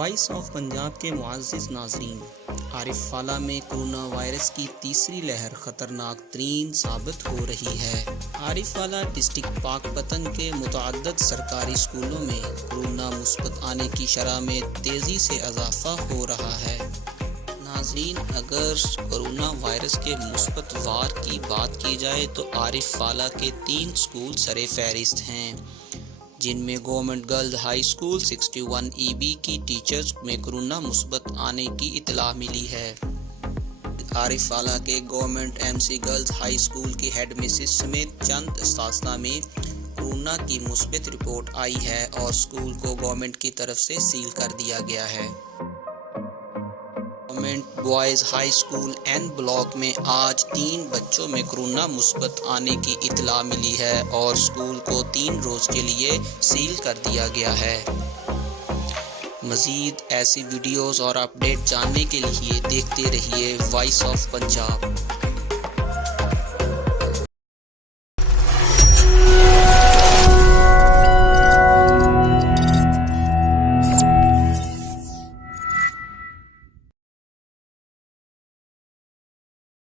Voice of Punjab کے معزز ناظرین، عارف والہ میں کرونا وائرس کی تیسری لہر خطرناک ترین ثابت ہو رہی ہے۔ عارف والہ ڈسٹرکٹ پاک پتن کے متعدد سرکاری اسکولوں میں کرونا مثبت آنے کی شرح میں تیزی سے اضافہ ہو رہا ہے۔ ناظرین، اگر کرونا وائرس کے مثبت وار کی بات کی جائے تو عارف والہ کے 3 اسکول سر فہرست ہیں، جن میں government girls high school 61 EB کی ٹیچرز میں کرونا مثبت آنے کی اطلاع ملی ہے۔ عارف والہ کے government MC girls high school کی ہیڈ مسز سمیت چند اساتذہ میں کرونا کی مثبت رپورٹ آئی ہے اور اسکول کو گورنمنٹ کی طرف سے سیل کر دیا گیا ہے۔ Government boys high school N block میں آج 3 بچوں میں کرونا مثبت آنے کی اطلاع ملی ہے اور اسکول کو 3 روز کے لیے سیل کر دیا گیا ہے۔ مزید ایسی ویڈیوز اور اپڈیٹ جاننے کے لیے دیکھتے رہیے وائس آف پنجاب۔